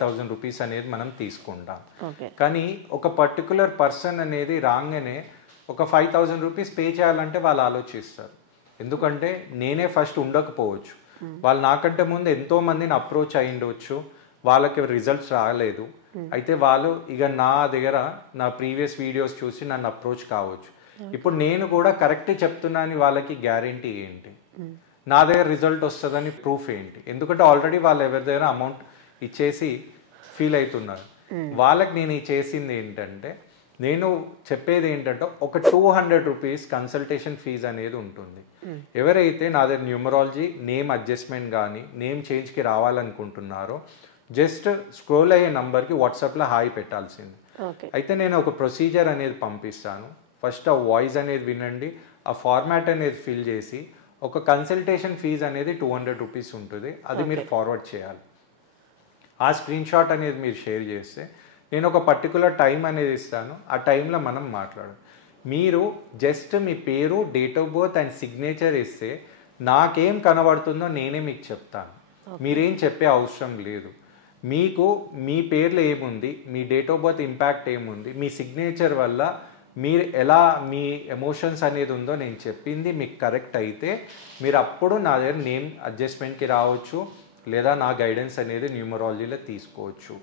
5,000 rupees అనేది మనం తీసుకుంటాం. కానీ ఒక పర్టికులర్ పర్సన్ అనేది రాగానే ఒక 5,000 రూపీస్ పే చేయాలంటే వాళ్ళు ఆలోచిస్తారు. ఎందుకంటే నేనే ఫస్ట్ ఉండకపోవచ్చు, వాళ్ళు నాకంటే ముందు ఎంతో మందిని అప్రోచ్ అయ్యిండవచ్చు, వాళ్ళకి రిజల్ట్స్ రాలేదు, అయితే వాళ్ళు ఇక నా దగ్గర నా ప్రీవియస్ వీడియోస్ చూసి నన్ను అప్రోచ్ కావచ్చు. ఇప్పుడు నేను కూడా కరెక్ట్ చెప్తున్నాను, వాళ్ళకి గ్యారంటీ ఏంటి, నా దగ్గర రిజల్ట్ వస్తుందని ప్రూఫ్ ఏంటి? ఎందుకంటే ఆల్రెడీ వాళ్ళు ఎవరి దగ్గర అమౌంట్ ఇచ్చేసి ఫీల్ అవుతున్నారు. వాళ్ళకి నేను చేసింది ఏంటంటే, నేను చెప్పేది ఏంటంటే ఒక 200 రూపీస్ కన్సల్టేషన్ ఫీజు అనేది ఉంటుంది. ఎవరైతే నా దగ్గర న్యూమరాలజీ నేమ్ అడ్జస్ట్మెంట్ కానీ నేమ్ చేంజ్కి రావాలనుకుంటున్నారో జస్ట్ స్క్రోల్ అయ్యే నంబర్కి వాట్సాప్లో హాయ్ పెట్టాల్సింది. అయితే నేను ఒక ప్రొసీజర్ అనేది పంపిస్తాను. ఫస్ట్ ఆ వాయిస్ అనేది వినండి, ఆ ఫార్మాట్ అనేది ఫిల్ చేసి ఒక కన్సల్టేషన్ ఫీజు అనేది 200 రూపీస్ ఉంటుంది, అది మీరు ఫార్వర్డ్ చేయాలి. ఆ స్క్రీన్ షాట్ అనేది మీరు షేర్ చేస్తే నేను ఒక పర్టికులర్ టైం అనేది ఇస్తాను, ఆ టైంలో మనం మాట్లాడు. మీరు జస్ట్ మీ పేరు, date of birth and signature ఇస్తే నాకేం కనబడుతుందో నేనే మీకు చెప్తాను. మీరేం చెప్పే అవసరం లేదు. మీకు మీ పేర్లో ఏముంది, మీ డేట్ ఆఫ్ బర్త్ ఇంపాక్ట్ ఏముంది, మీ సిగ్నేచర్ వల్ల మీరు ఎలా మీ ఎమోషన్స్ అనేది ఉందో నేను చెప్పింది మీకు కరెక్ట్ అయితే మీరు అప్పుడు నా దగ్గర నేమ్ అడ్జస్ట్మెంట్కి రావచ్చు, లేదా నా గైడెన్స్ అనేది న్యూమరాలజీలో తీసుకోవచ్చు.